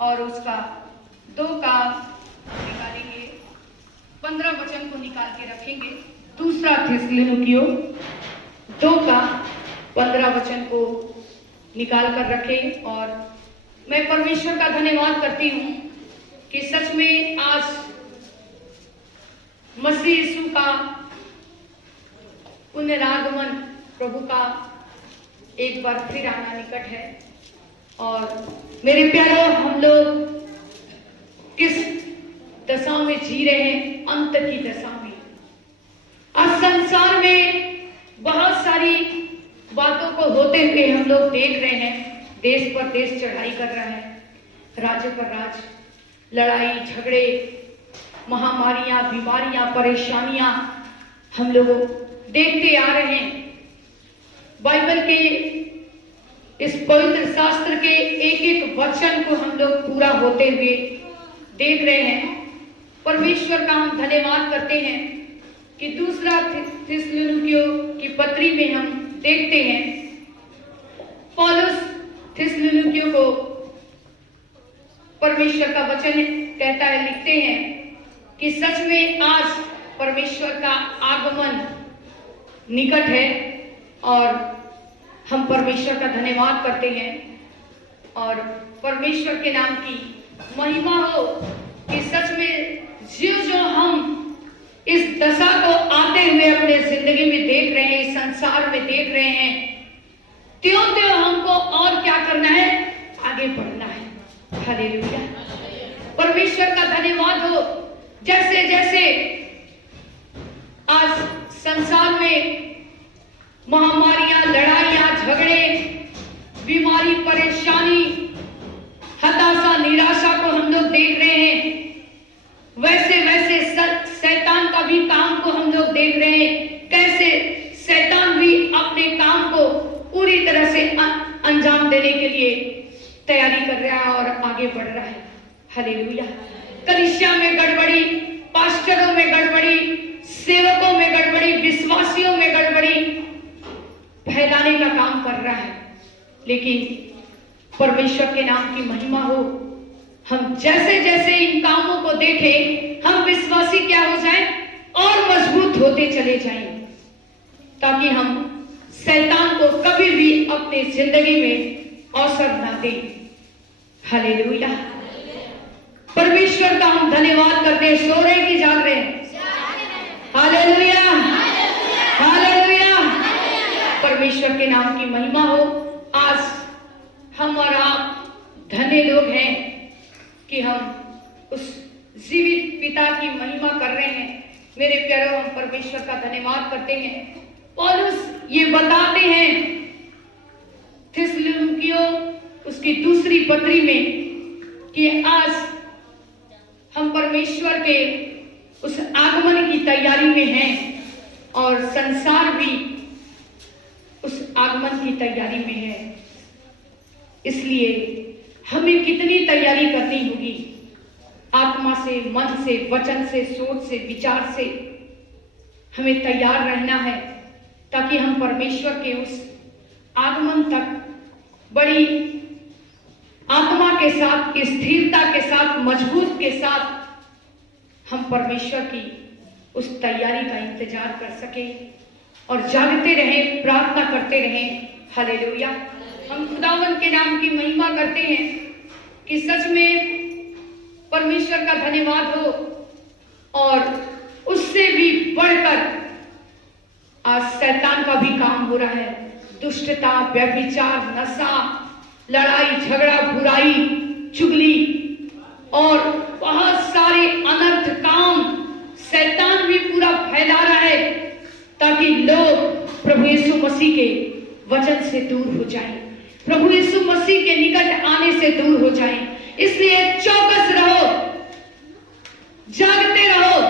और उसका 2 का निकालेंगे, 15 वचन को निकाल के रखेंगे। दूसरा थिस्सलुनीकियों 2 का 15 वचन को निकाल कर रखें। और मैं परमेश्वर का धन्यवाद करती हूँ कि सच में आज मसीह यीशु का पुनरागमन, प्रभु का एक बार फिर आना निकट है। और मेरे प्यारों, हम लोग किस दशा में जी रहे हैं? अंत की दशा में। आज संसार में बहुत सारी बातों को होते हुए हम लोग देख रहे हैं। देश पर देश चढ़ाई कर रहा है, राज्य पर राज्य, लड़ाई झगड़े, महामारियां, बीमारियां, परेशानियां हम लोग देखते आ रहे हैं। बाइबल के इस पवित्र शास्त्र के एक एक वचन को हम लोग पूरा होते हुए देख रहे हैं। परमेश्वर का हम धन्यवाद करते हैं कि दूसरा थिस्सलुनीकियों की पत्री में हम देखते हैं, पौलुस थिस्सलुनीकियों को परमेश्वर का वचन कहता है, लिखते हैं कि सच में आज परमेश्वर का आगमन निकट है और हम परमेश्वर का धन्यवाद करते हैं और परमेश्वर के नाम की महिमा हो कि सच में जो हम इस दशा को आते हुए अपने जिंदगी में देख रहे हैं, इस संसार में देख रहे हैं, त्यों हमको और क्या करना है? आगे बढ़ना है। हालेलुया, परमेश्वर का धन्यवाद हो। जैसे जैसे आज संसार में महामारियां, लड़ाइयां, झगड़े, बीमारी, परेशानी, हताशा, निराशा को हम लोग देख रहे हैं, वैसे वैसे शैतान का भी काम को हम लोग देख रहे हैं। कैसे शैतान भी अपने काम को पूरी तरह से अंजाम देने के लिए तैयारी कर रहा है और आगे बढ़ रहा है। हालेलुया, कलीसिया में गड़बड़ी, पास्टरों में गड़बड़ी, सेवकों में गड़बड़ी, विश्वासियों में गड़बड़ी फैलाने का काम कर रहा है। लेकिन परमेश्वर के नाम की महिमा हो, हम जैसे जैसे इन कामों को देखें, हम विश्वासी क्या हो जाएं? और मजबूत होते चले जाएं, ताकि हम शैतान को कभी भी अपनी जिंदगी में अवसर ना दें। हालेलुया, परमेश्वर का हम धन्यवाद करते हैं। सो रहे कि जाग रहे हैं? हालेलुया, हालेलुया, परमेश्वर के नाम की महिमा हो। आज हम और आप धन्य लोग हैं कि हम उस जीवित पिता की महिमा कर रहे हैं। मेरे प्यारों, हम परमेश्वर का धन्यवाद करते हैं। पौलुस ये बताते हैं थिस्सलुनीकियों उसकी दूसरी पत्री में कि आज हम परमेश्वर के उस आगमन की तैयारी में हैं और संसार भी उस आगमन की तैयारी में है। इसलिए हमें कितनी तैयारी करनी होगी? आत्मा से, मन से, वचन से, सोच से, विचार से हमें तैयार रहना है, ताकि हम परमेश्वर के उस आगमन तक बड़ी आत्मा के साथ, स्थिरता के साथ, मजबूत के साथ हम परमेश्वर की उस तैयारी का इंतजार कर सके और जागते रहें, प्रार्थना करते रहें। हालेलुया, हम खुदावन के नाम की महिमा करते हैं कि सच में परमेश्वर का धन्यवाद हो। और उससे भी बढ़कर आज शैतान का भी काम हो रहा है। दुष्टता, व्यभिचार, नशा, लड़ाई झगड़ा, बुराई, चुगली और बहुत सारे अनर्थ काम शैतान भी पूरा फैला रहा है, ताकि लोग प्रभु यीशु मसीह के वचन से दूर हो जाएं, प्रभु यीशु मसीह के निकट आने से दूर हो जाएं। इसलिए चौकस रहो, जागते रहो,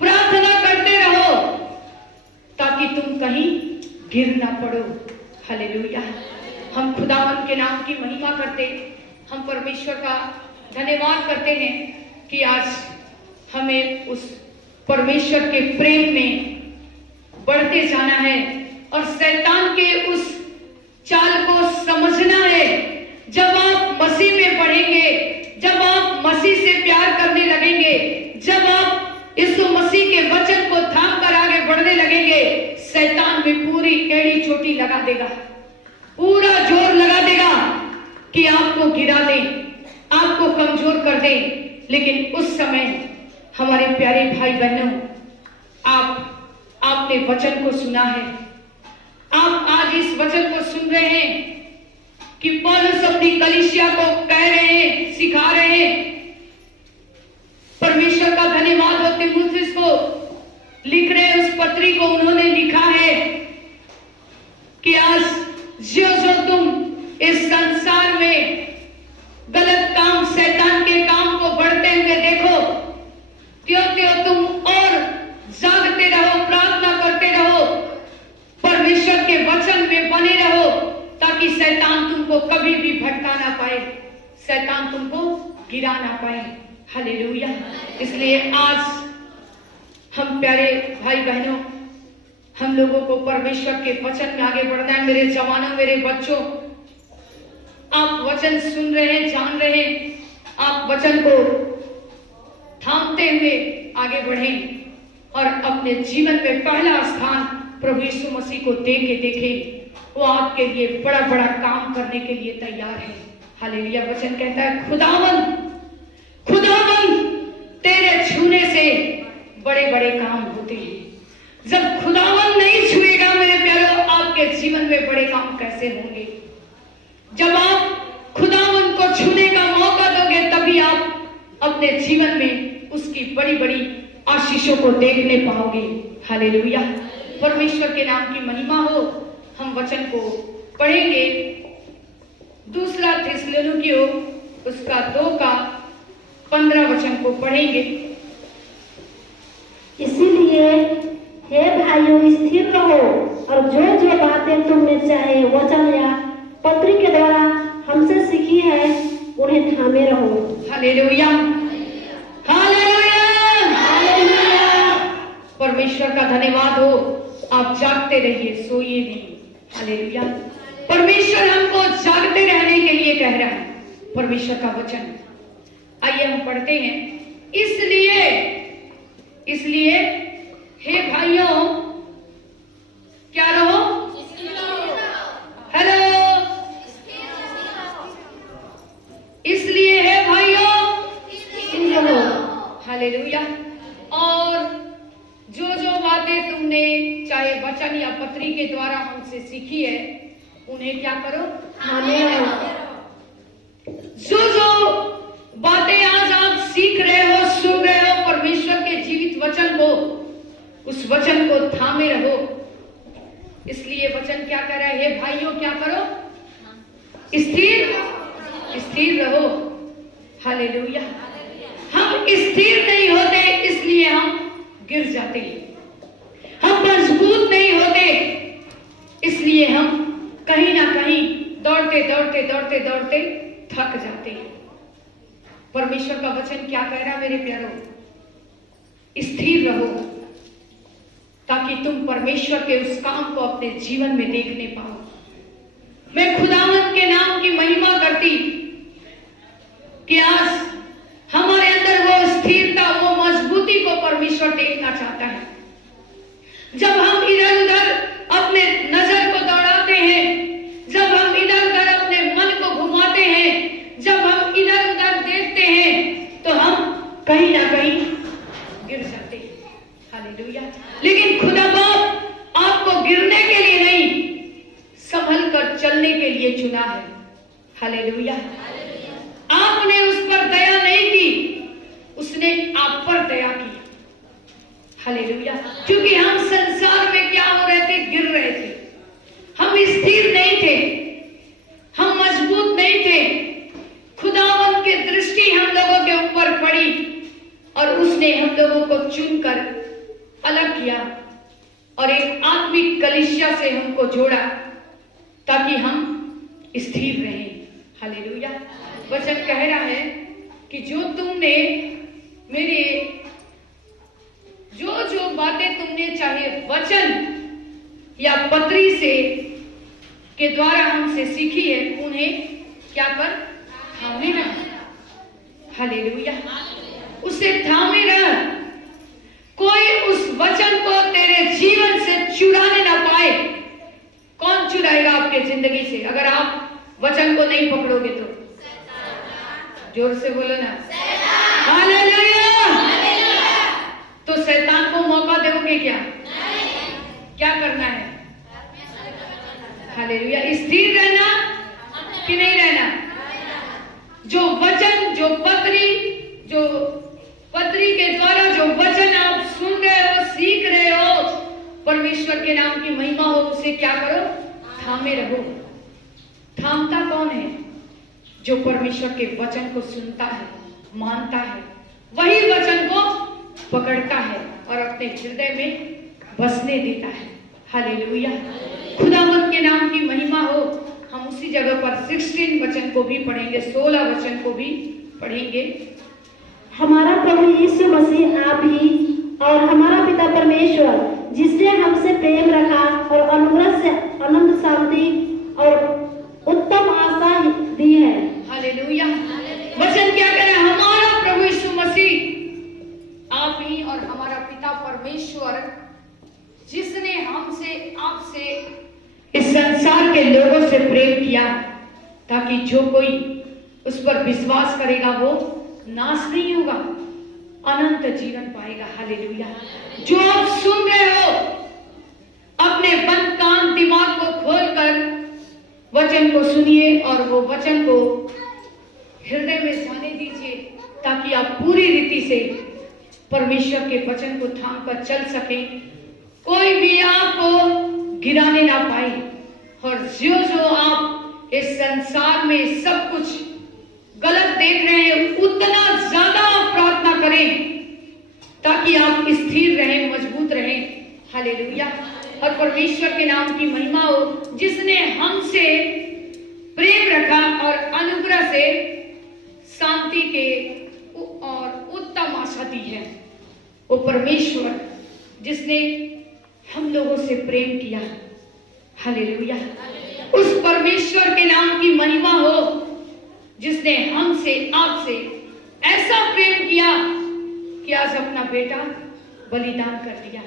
प्रार्थना करते रहो, ताकि तुम कहीं गिर ना पड़ो। हालेलुया, हम खुदावन के नाम की महिमा करते, हम परमेश्वर का धन्यवाद करते हैं कि आज हमें उस परमेश्वर के प्रेम में बढ़ते जाना है और शैतान के उस चाल को समझना है। जब आप मसीह में बढ़ेंगे, मसीह से प्यार करने लगेंगे, जब आप यीशु मसीह के वचन को थाम कर आगे बढ़ने लगेंगे, शैतान भी पूरी एड़ी चोटी लगा देगा, पूरा जोर लगा देगा कि आपको गिरा दे, आपको कमजोर कर दे। लेकिन उस समय हमारे प्यारे भाई बहनों, आपने वचन को सुना है, आप आज इस वचन को सुन रहे हैं कि पौलुस अपनी कलीसिया को कह रहे हैं, सिखा रहे हैं। परमेश्वर का धन्यवाद हो, तीमुथियुस को लिख रहे हैं, उस पत्री को उन्होंने लिखा है कि आज जो तुम इस संसार में गलत काम, शैतान के काम को बढ़ते हुए देखो, त्यों तुम और जागते रहो, प्रार्थना करते रहो, परमेश्वर के वचन में बने रहो, ताकि शैतान तुमको कभी भी भटका ना पाए, शैतान तुमको गिरा ना पाए। हालेलुया। इसलिए आज हम प्यारे भाई बहनों, हम लोगों को परमेश्वर के वचन में आगे बढ़ना है। मेरे जवानों, मेरे बच्चों, आप वचन सुन रहे हैं, जान रहे हैं, आप वचन को थामते हुए आगे बढ़ें और अपने जीवन में पहला स्थान प्रभु यीशु मसीह को दे के देखें। वो आपके लिए बड़ा बड़ा काम करने के लिए तैयार है। हालेलुया। वचन कहता है, खुदावन तेरे छूने से बड़े बड़े काम होते हैं। जब खुदावन नहीं छुएगा मेरे प्यारों, आपके जीवन में बड़े काम कैसे होंगे? जब आप खुदावन को छूने का मौका दोगे, तभी आप अपने जीवन में उसकी बड़ी बड़ी आशीषों को देखने पाओगे। हालेलुया। परमेश्वर के नाम की महिमा हो। हम वचन को पढ़ेंगे, दूसरा थिस्सलुनीकियों उसका 2:15 वचन को पढ़ेंगे। इसीलिए हे भाइयों, स्थिर रहो और जो जो बातें तुमने चाहे वचन या पत्री के द्वारा हमसे सीखी है, उन्हें थामे रहो। Hallelujah, hallelujah, hallelujah. परमेश्वर का धन्यवाद हो। आप जागते रहिए, सोइए नहीं। हालेलुया। परमेश्वर हमको जागते रहने के लिए कह रहा है, परमेश्वर का वचन। आइए हम पढ़ते हैं। इसलिए हे भाइयों, क्या रहो? हेलो। इसलिए हे भाइयों, हालेलुया। और जो जो बातें तुमने चाहे वचन या पत्री के द्वारा हमसे सीखी है, उन्हें क्या करो? थामे जो जो बातें आज आप सीख रहे हो, सुन रहे हो, परमेश्वर के जीवित वचन को, उस वचन को थामे रहो। इसलिए वचन क्या कह रहा है? हे भाइयों, क्या करो? स्थिर रहो। हालेलुया। हम स्थिर नहीं होते, इसलिए हम गिर जाते हैं। हम मजबूत नहीं होते, इसलिए हम कहीं ना कहीं दौड़ते दौड़ते दौड़ते दौड़ते थक जाते हैं। परमेश्वर का वचन क्या कह रहा है मेरे प्यारों? स्थिर रहो, ताकि तुम परमेश्वर के उस काम को अपने जीवन में देखने पाओ। मैं खुदावंद के नाम की महिमा करती कि आज हमारे अंदर वो स्थिरता, वो मजबूती को परमेश्वर देखना चाहता है। जब हम इधर उधर अपने नजर को दौड़ाते हैं, जब हम इधर उधर अपने मन को घुमाते हैं, जब हम इधर उधर देखते हैं, तो हम कहीं ना कहीं गिर जाते हैं। हालेलुया। लेकिन खुदा बाप आपको गिरने के लिए नहीं, संभल कर चलने के लिए चुना है। हालेलुया। आपने उस पर दया नहीं की, उसने आप पर दया की। हालेलुया। क्योंकि हम संसार में क्या हो रहे थे? गिर रहे थे। हम स्थिर नहीं थे, हम मजबूत नहीं थे। खुदावंद की दृष्टि हम लोगों के ऊपर पड़ी और उसने हम लोगों को चुनकर अलग किया और एक आत्मिक कलीसिया से हमको जोड़ा, ताकि हम स्थिर रहें। हालेलुया। वचन कह रहा है कि जो तुमने मेरे जो बातें तुमने चाहे वचन या पत्री से के द्वारा हमसे सीखी है, उन्हें क्या कर? थामे रहो। हालेलुया। उसे थामे रह, कोई उस वचन को तेरे जीवन से चुराने ना पाए। कौन चुराएगा आपके जिंदगी से अगर आप वचन को नहीं पकड़ोगे तो? जोर से बोलो ना, हालेलुया। तो शैतान को मौका दोगे क्या? क्या करना है? हालेलुया। स्थिर रहना कि नहीं रहना? जो वचन, जो पत्री के द्वारा जो वचन आप सुन रहे हो, सीख रहे हो, परमेश्वर के नाम की महिमा हो, उसे क्या करो? थामे रहो। थामता कौन है? जो परमेश्वर के वचन को सुनता है, मानता है, वही वचन को पकड़ता है और अपने हृदय में बसने देता है। हालेलुया। खुदावंद के नाम की महिमा हो। हम उसी जगह पर 16 वचन को भी पढ़ेंगे, 16 वचन को भी पढ़ेंगे। हमारा प्रभु यीशु मसीह आप ही और हमारा पिता परमेश्वर, जिसने हमसे प्रेम रखा और अनुग्रह से अनंत शांति और उत्तम आशा दी है। हालेलुया। वचन क्या कह रहा है? हमारा प्रभु यीशु मसीह आप ही और हमारा पिता परमेश्वर, जिसने हमसे, आपसे, इस संसार के लोगों से प्रेम किया, ताकि जो कोई उस पर विश्वास करेगा वो नाश नहीं होगा, अनंत जीवन पाएगा। हालेलुया। जो आप सुन रहे हो, अपने बंद कान दिमाग को खोलकर वचन को सुनिए और वो वचन को हृदय में जाने दीजिए, ताकि आप पूरी रीति से परमेश्वर के वचन को थाम कर चल सके। कोई भी आपको गिराने ना पाए। और जो आप इस संसार में सब कुछ गलत देख रहे हैं, उतना ज्यादा आप प्रार्थना करें, ताकि आप स्थिर रहें, मजबूत रहें। हालेलुया। और परमेश्वर के नाम की महिमा हो, जिसने हमसे प्रेम रखा और अनुग्रह से शांति के और उत्तम आशा दी है। वो परमेश्वर जिसने हम लोगों से प्रेम किया। हालेलुया। उस परमेश्वर के नाम की महिमा हो, जिसने हमसे, आपसे ऐसा प्रेम किया कि आज अपना बेटा बलिदान कर दिया,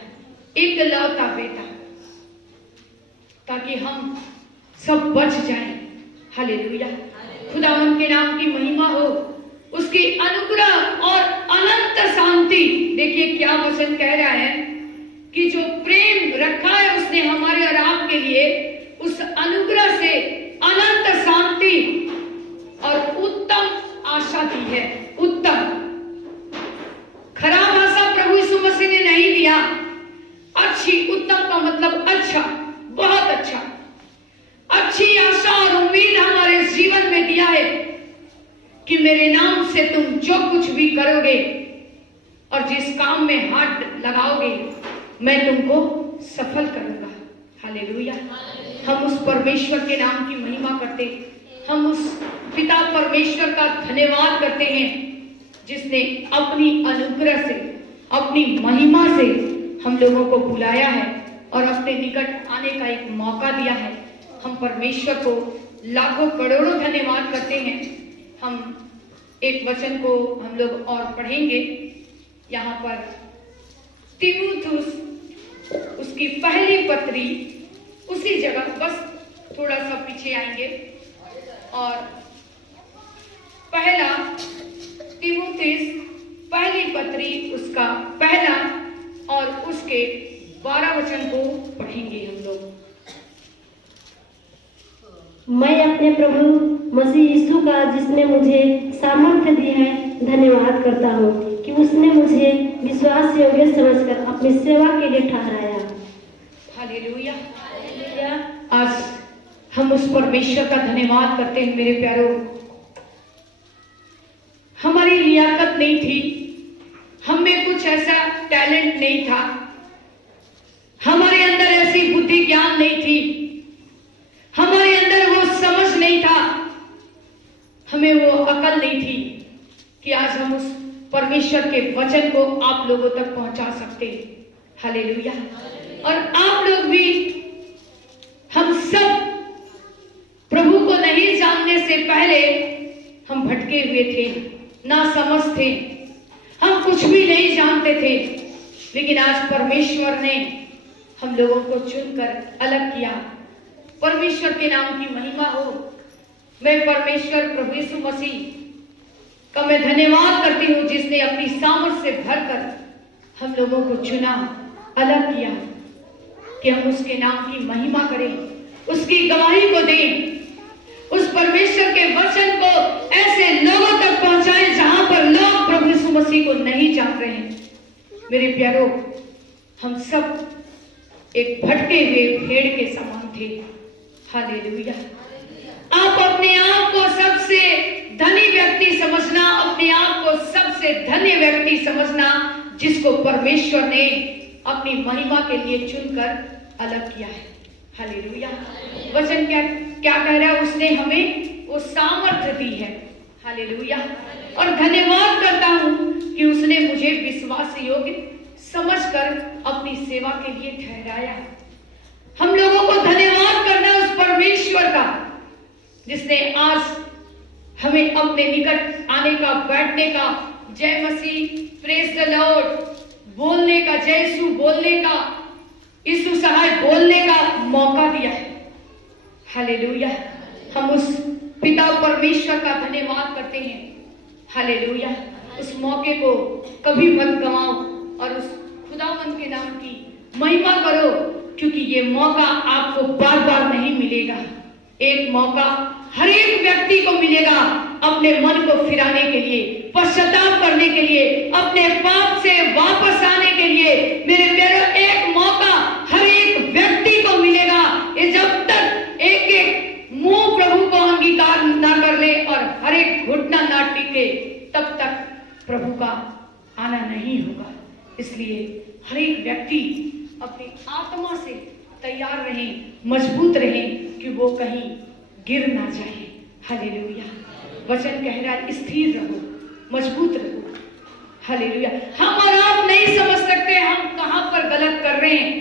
एकलौता बेटा, ताकि हम सब बच जाएं। हालेलुया। खुदावंद के नाम की महिमा हो। उसकी अनुग्रह और अनंत शांति। देखिए क्या वचन कह रहा है कि जो प्रेम रखा है उसने हमारे और आपके लिए, उस अनुग्रह से अनंत शांति और उत्तम आशा दी है। उत्तम, खराब आशा प्रभु यीशु मसीह ने नहीं दिया। अच्छी, उत्तम का मतलब अच्छा, बहुत अच्छा, अच्छी आशा और उम्मीद हमारे जीवन में दिया है कि मेरे नाम से तुम जो कुछ भी करोगे और जिस काम में हाथ लगाओगे, मैं तुमको सफल करूंगा। हालेलुया। हम उस परमेश्वर के नाम की महिमा करते, हम उस पिता परमेश्वर का धन्यवाद करते हैं, जिसने अपनी अनुग्रह से, अपनी महिमा से हम लोगों को बुलाया है और अपने निकट आने का एक मौका दिया है। हम परमेश्वर को लाखों करोड़ों धन्यवाद करते हैं। हम एक वचन को हम लोग और पढ़ेंगे यहाँ पर, तीमुथियुस उसकी पहली पत्री, उसी जगह बस थोड़ा सा पीछे आएंगे, और पहला तीमुथियुस पहली पत्री उसका पहला और उसके 12 वचन को पढ़ेंगे हम लोग। मैं अपने प्रभु मसीह यीशु का, जिसने मुझे सामर्थ्य दी है, धन्यवाद करता हूँ कि उसने मुझे विश्वास योग्य समझकर अपनी सेवा के लिए ठहराया। हालेलुया। आज हम उस परमेश्वर का धन्यवाद करते हैं मेरे प्यारों। हमारी लियाकत नहीं थी, हम में कुछ ऐसा टैलेंट नहीं था, हमारे अंदर ऐसी बुद्धि ज्ञान नहीं थी, हमारे अंदर वो समझ नहीं था, हमें वो अकल नहीं थी कि आज हम उस परमेश्वर के वचन को आप लोगों तक पहुंचा सकते। हालेलुया। और आप लोग भी, हम सब प्रभु को नहीं जानने से पहले हम भटके हुए थे, ना समझ थे, हम कुछ भी नहीं जानते थे, लेकिन आज परमेश्वर ने हम लोगों को चुनकर अलग किया। परमेश्वर के नाम की महिमा हो। मैं परमेश्वर प्रभु यीशु मसीह का मैं धन्यवाद करती हूँ, जिसने अपनी सामर्थ से भरकर हम लोगों को चुना, अलग किया कि हम उसके नाम की महिमा करें, उसकी गवाही को दें, उस परमेश्वर के वचन को ऐसे लोगों तक पहुंचाएं जहां पर लोग प्रभु यीशु मसीह को नहीं जान रहे हैं। मेरे प्यारों, हम सब एक भटके हुए भेड़ के समान थे। हालेलुया। आप अपने आप को सबसे धनी व्यक्ति समझना, अपने आप को सबसे धन्य व्यक्ति समझना, जिसको परमेश्वर ने अपनी महिमा के लिए चुनकर अलग किया है। हालेलुया। वचन क्या कह रहा है? उसने हमें वो सामर्थ्य दी है। हालेलुया। और धन्यवाद करता हूं कि उसने मुझे विश्वास योग्य समझकर अपनी सेवा के लिए ठहराया। हम लोगों को धन्यवाद करना उस परमेश्वर का, जिसने आज हमें अपने निकट आने का, बैठने का, जय मसीह, प्रेज द लॉर्ड बोलने का, जय यीशु बोलने का, यीशु सहाय बोलने का मौका दिया है। हालेलुया। हम उस पिता परमेश्वर का धन्यवाद करते हैं। हालेलुया। उस मौके को कभी मत गवाओ और उस खुदावंद के नाम की महिमा करो, क्योंकि ये मौका आपको बार बार नहीं मिलेगा। एक मौका हर एक व्यक्ति को मिलेगा अपने मन को फिराने के लिए, पश्चाताप करने के लिए, अपने पाप से वापस आने के लिए। मेरे प्यारों, एक मौका हर एक व्यक्ति को मिलेगा। ये जब तक एक एक मुंह प्रभु को अंगीकार ना कर ले और हर एक घुटना ना टिके, तब तक प्रभु का आना नहीं होगा। इसलिए हर एक व्यक्ति अपनी आत्मा से तैयार रहे, मजबूत रहे कि वो कहीं गिर ना जाए। हालेलुया। वचन कह रहा है स्थिर रहो, मजबूत रहो। हालेलुया। हम और आप नहीं समझ सकते हम कहां पर गलत कर रहे हैं,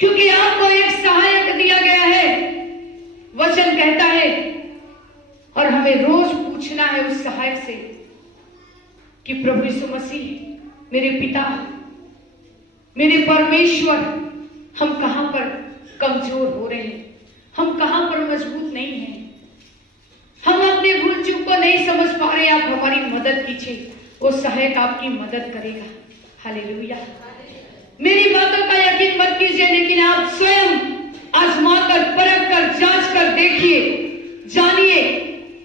क्योंकि आपको एक सहायक दिया गया है। वचन कहता है और हमें रोज पूछना है उस सहायक से कि प्रभु यीशु मसीह, मेरे पिता, मेरे परमेश्वर, हम कहां पर कमजोर हो रहे हैं, हम कहां पर मजबूत नहीं हैं, हम अपने भूल चूक को नहीं समझ पा रहे। आप हमारी मदद कीजिए, वो सहायक आपकी मदद करेगा। हालेलुया। मेरी बातों का यकीन मत कीजिए, लेकिन आप स्वयं आजमा कर, परख कर, जांच कर देखिए, जानिए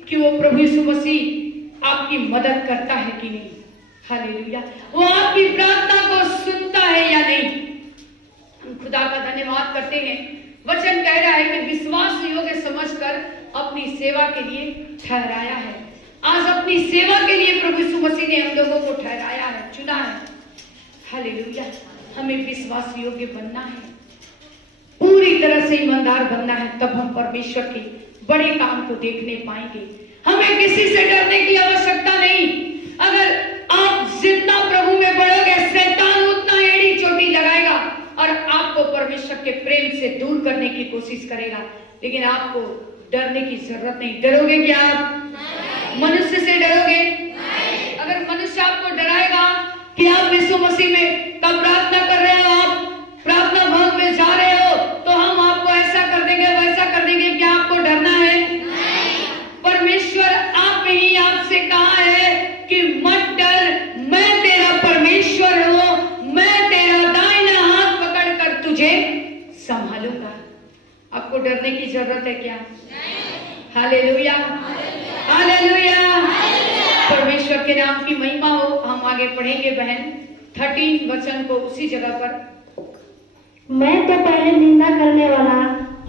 कि वो प्रभु यीशु मसीह आपकी मदद करता है कि नहीं। हालेलुया। वो आपकी प्रार्थना को सुनता है या नहीं। हम खुदा का धन्यवाद करते हैं। वचन कह रहा है कि विश्वास योग्य समझकर अपनी सेवा के लिए ठहराया है। आज अपनी सेवा के लिए प्रभु यीशु मसीह ने हम लोगों को ठहराया है, चुना है। हालेलुया। हमें विश्वास योग्य बनना है, पूरी तरह से ईमानदार बनना है, तब हम परमेश्वर के बड़े काम को देखने पाएंगे। हमें किसी से डरने की आवश्यकता नहीं। अगर आप जितना प्रभु में बढ़ोगे, शैतान उतना एड़ी चोटी लगाएगा और आपको परमेश्वर के प्रेम से दूर करने की कोशिश करेगा, लेकिन आपको डरने की जरूरत नहीं। डरोगे क्या आप? मनुष्य से डरोगे? अगर मनुष्य आपको डराएगा कि आप यीशु मसीह में कब प्रार्थना कर रहे हो, आप प्रार्थना भवन में जा रहे हो, तो हम आपको ऐसा कर देंगे, वैसा कर देंगे, क्या आपको डरना है? परमेश्वर आप ही आपसे कहा है कि मत डर, मैं तेरा परमेश्वर हूं, मैं तेरा दाहिना हाथ पकड़कर तुझे संभालूंगा। आपको डरने की जरूरत है क्या? हालेलुया। हालेलुया। परमेश्वर के नाम की महिमा हो। हम आगे पढ़ेंगे बहन 13 वचन को उसी जगह पर। मैं तो पहले निंदा करने वाला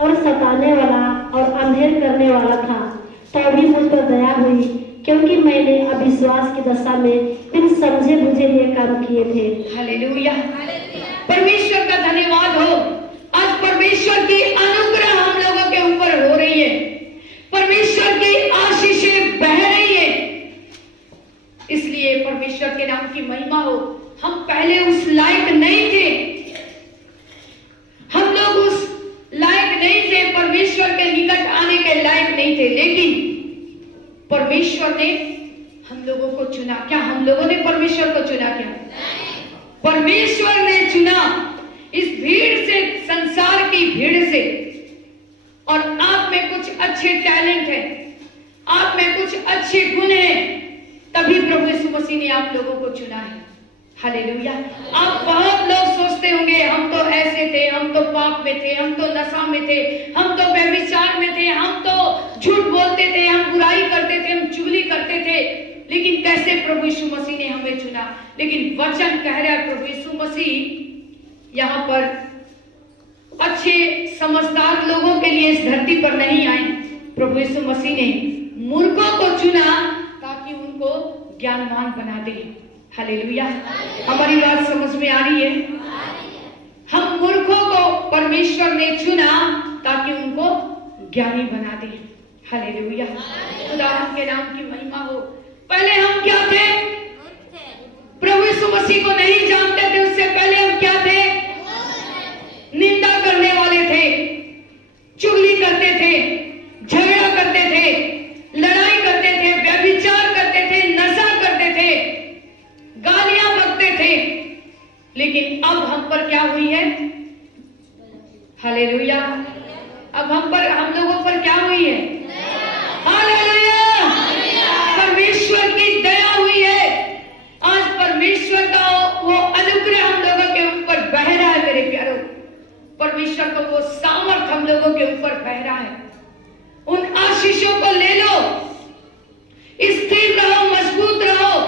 और सताने वाला और अंधेर करने वाला था, तो भी मुझ पर दया हुई, क्योंकि मैंने अविश्वास की दशा में बिन समझे बुझे ये काम किए थे। हालेलुया। परमेश्वर का धन्यवाद हो। आज परमेश्वर की अनुग्रह हम लोगों के ऊपर हो रही है, परमेश्वर की आशीषें बह रही है। इसलिए परमेश्वर के नाम की महिमा हो। हम पहले उस लायक नहीं थे, हम लोग उस लायक नहीं थे, परमेश्वर के निकट आने के लायक नहीं थे, लेकिन परमेश्वर ने हम लोगों को चुना। क्या हम लोगों ने परमेश्वर को चुना? क्या परमेश्वर ने चुना इस भीड़ से, संसार की भीड़ से। और आप में कुछ अच्छे टैलेंट है, आप में कुछ अच्छे गुण हैं, तभी प्रभु यीशु मसीह ने आप लोगों को चुना है। हालेलुया। आप बहुत लोग सोचते होंगे हम तो ऐसे थे, हम तो पाप में थे, हम तो नशा में थे, हम तो व्यभिचार में थे, हम तो झूठ बोलते थे, हम बुराई करते थे, हम चुगली करते थे, लेकिन कैसे प्रभु यीशु मसीह ने हमें चुना? लेकिन वचन कह रहा है प्रभु यीशु मसीह यहाँ पर अच्छे समझदार लोगों के लिए इस धरती पर नहीं आए। प्रभु यीशु मसीह ने मूर्खों को चुना ताकि उनको ज्ञानवान बना दे। हालेलुया। हमारी बात समझ में आ रही है? हम मूर्खों को परमेश्वर ने चुना ताकि उनको ज्ञानी बना दे। हालेलुया। खुदावंद के नाम की महिमा हो। पहले हम क्या थे? प्रभु यीशु मसीह को नहीं जानते थे। उससे पहले हम क्या थे? निंदा करने वाले थे, चुगली करते थे, झगड़ा करते थे, लड़ाई करते थे, व्यभिचार करते थे, नशा करते थे, गालियां बकते थे। लेकिन अब हम पर क्या हुई है? हालेलुया। अब हम लोगों पर क्या हुई है? हालेलुया। परमेश्वर की दया हुई है। आज परमेश्वर का वो अनुग्रह हम लोगों के ऊपर बह रहा है मेरे प्यारों। परमेश्वर का वो सामर्थ हम लोगों के ऊपर बह रहा है। उन आशीषों को ले लो, स्थिर रहो, मजबूत रहो,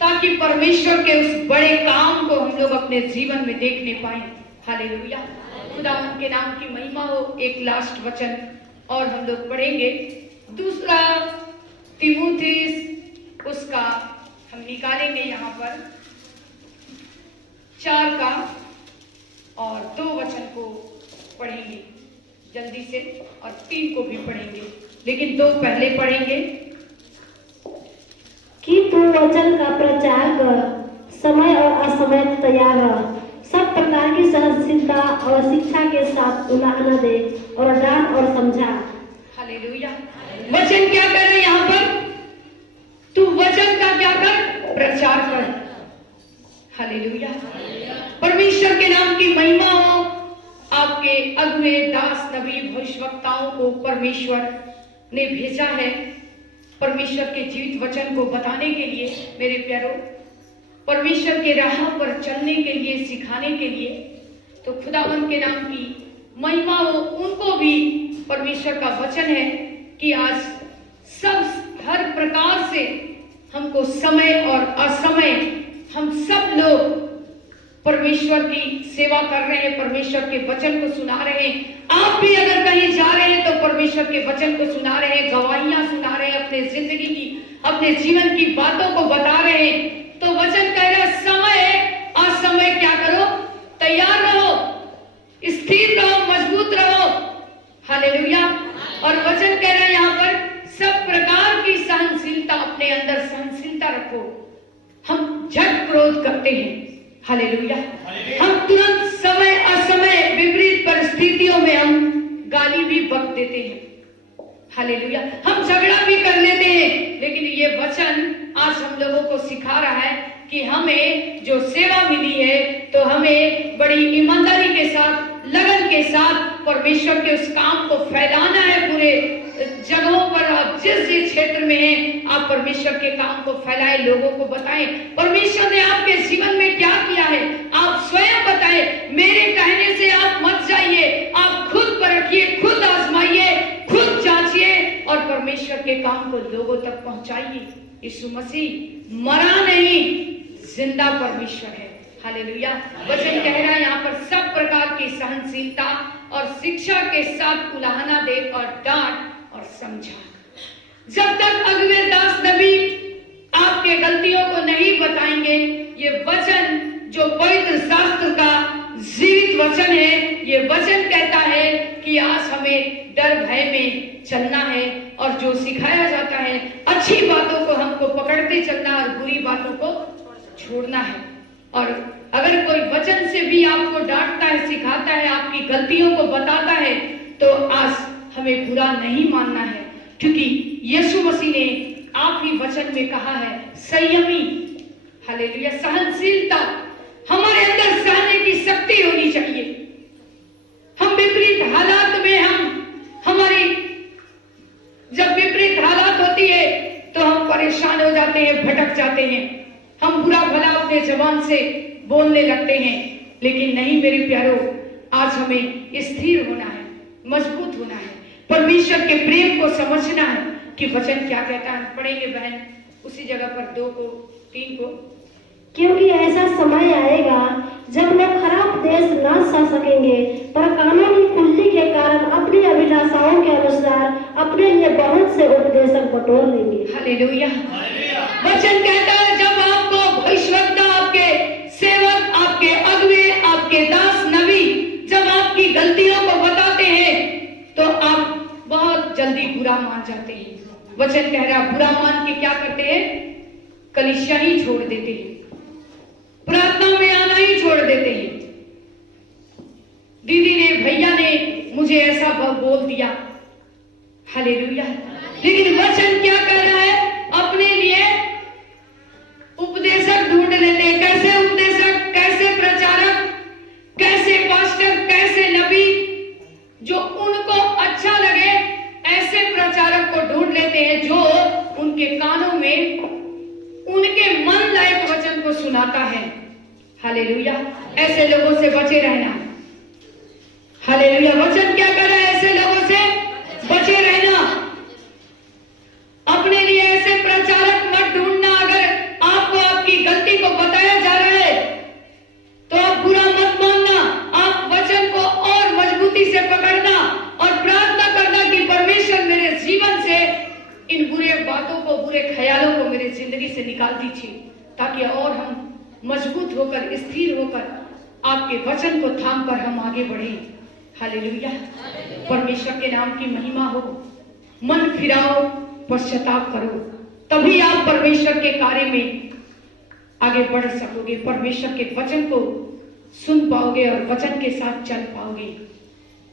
ताकि परमेश्वर के उस बड़े काम को हम लोग अपने जीवन में देखने पाए। हालेलुया। खुदावंद के नाम की महिमा हो। एक लास्ट वचन और हम लोग पढ़ेंगे, दूसरा तीमुथियुस, उसका हम निकालेंगे यहाँ पर 4 का और 2 वचन को पढ़ेंगे जल्दी से, और 3 को भी पढ़ेंगे, लेकिन 2 पहले पढ़ेंगे। कि तू वचन का प्रचार कर, समय और असमय तैयार रह, सब प्रकार की सहनशीलता और शिक्षा के साथ उलाहना दे और डांट और समझा। हालेलुया। वचन क्या कर रहे हैं यहाँ पर? तू वचन का क्या कर? प्रचार कर। हालेलुया। परमेश्वर के नाम की महिमा हो। आपके अगुए, दास, नबी, भविष्यवक्ताओं को परमेश्वर ने भेजा है परमेश्वर के जीवित वचन को बताने के लिए। मेरे प्यारों, परमेश्वर के राह पर चलने के लिए, सिखाने के लिए। तो खुदावंद के नाम की महिमा हो। उनको भी परमेश्वर का वचन है कि आज सब हर प्रकार से हमको समय और असमय हम सब लोग परमेश्वर की सेवा कर रहे हैं, परमेश्वर के वचन को सुना रहे हैं। आप भी अगर कहीं जा रहे हैं तो परमेश्वर के वचन को सुना रहे हैं, गवाहियां सुना रहे हैं, अपने जिंदगी की, अपने जीवन की बातों को बता रहे हैं। तो वचन कह रहा है समय असमय क्या करो? तैयार रहो, स्थिर रहो, मजबूत रहो। हालेलुया। और वचन कह रहा है यहाँ पर सब प्रकार की सहनशीलता, अपने अंदर सहनशीलता रखो। हम झट क्रोध करते हैं। हालेलुया। हम तुरंत समय असमय विपरीत परिस्थितियों में हम गाली भी बक देते हैं। हालेलुया। हम झगड़ा भी कर लेते हैं। लेकिन ये वचन आज हम लोगों को सिखा रहा है कि हमें जो सेवा मिली है तो हमें बड़ी ईमानदारी के साथ, लगन के साथ परमेश्वर के उस काम को फैलाना है। पूरे जगहों पर आप जिस क्षेत्र में हैं, आप परमेश्वर के काम को फैलाएं, लोगों को बताएं परमेश्वर ने आपके जीवन में क्या किया है। आप स्वयं बताएं। मेरे कहने से आप मत जाइए, आप खुद परखिए, खुद आजमाइए, खुद जांचिए और परमेश्वर के काम को लोगों तक पहुंचाइए। यीशु मसीह मरा नहीं, जिंदा परमेश्वर है। हालेलुया। वचन कह रहा है यहाँ पर सब प्रकार की सहनशीलता और शिक्षा के साथ उलाहना दे और डांट और समझा। जब तक अगुवे, दास, नबी आपके गलतियों को नहीं बताएंगे, ये वचन जो पवित्र शास्त्र का जीवित वचन है, ये वचन कहता है कि आज हमें डर भय में चलना है और जो सिखाया जाता है अच्छी बातों को हमको पकड़ते चलना और बुरी बातों को छोड़ना है। और अगर कोई वचन से भी आपको डांटता है, सिखाता है, आपकी गलतियों को बताता है, तो आज हमें बुरा नहीं मानना है, क्योंकि यीशु मसीह ने आप ही वचन में कहा है संयमी, हालेलुया, सहनशीलता, हमारे अंदर सहने की शक्ति होनी चाहिए। हम विपरीत हालात में हमारी जब विपरीत हालात होती है तो हम परेशान हो जाते हैं, भटक जाते हैं, हम बुरा भला अपने जबान से बोलने लगते हैं। लेकिन नहीं मेरे प्यारो, आज हमें स्थिर होना है, मजबूत होना है, परमेश्वर के प्रेम को समझना है कि वचन क्या कहता है। पढ़ेंगे बहन उसी जगह पर 2 को 3 को। क्योंकि ऐसा समय आएगा जब लोग खराब उपदेश न सह सकेंगे, पर कानों की खुली के कारण अपनी अभिलाषाओं के अनुसार अपने लिए बहुत से उपदेशक बटोर लेंगे। हालेलुया। वचन कहता है जब आपको भविष्यवक्ता, आपके सेवक, आपके अगुवे, आपके दास नबी जब आपकी गलतियों को बताते हैं तो आप बहुत जल्दी बुरा मान जाते हैं। वचन कह रहा बुरा मान के क्या करते हैं? कलीसिया ही छोड़ देते हैं, प्रार्थना में आना ही छोड़ देते हैं। दीदी ने, भैया ने मुझे ऐसा बोल दिया, हालेलुया। लेकिन वचन क्या कह रहा है? अपने लिए उपदेशक ढूंढ लेते हैं। कैसे उपदेशक, कैसे प्रचारक, कैसे पास्टर, कैसे नबी, जो उनको अच्छा लगे ऐसे प्रचारक को ढूंढ लेते हैं जो उनके कानों में उनके मन लायक वचन को सुनाता है। हालेलुया। ऐसे लोगों से बचे रहना। हालेलुया। वचन क्या कर रहा है? ऐसे लोगों से बचे रहना। अपने लिए ऐसे प्रचारक मत ढूंढना। अगर आपको आपकी गलती को बताया जा रहा है तो आप बुरा मत मानना। आप वचन को और मजबूती से पकड़ना और प्रार्थना करना कि परमेश्वर मेरे जीवन से इन बुरे बातों को, बुरे ख्यालों को मेरे जिंदगी से निकाल दीजिए, ताकि और हम मजबूत होकर, स्थिर होकर आपके वचन को थाम कर हम आगे बढ़े। हालेलुया। परमेश्वर के नाम की महिमा हो। मन फिराओ, पश्चाताप करो, तभी आप परमेश्वर के कार्य में आगे बढ़ सकोगे, परमेश्वर के वचन को सुन पाओगे और वचन के साथ चल पाओगे।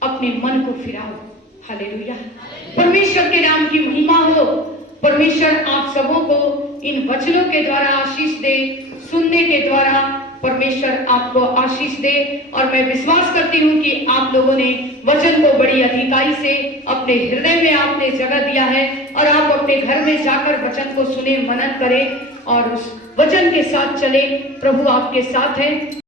अपने मन को फिराओ। हालेलुया। परमेश्वर के नाम की महिमा हो। परमेश्वर आप सबों को इन वचनों के द्वारा आशीष दे, सुनने के द्वारा परमेश्वर आपको आशीष दे। और मैं विश्वास करती हूँ कि आप लोगों ने वचन को बड़ी अधिकाई से अपने हृदय में आपने जगह दिया है और आप अपने घर में जाकर वचन को सुने, मनन करें और उस वचन के साथ चले। प्रभु आपके साथ है।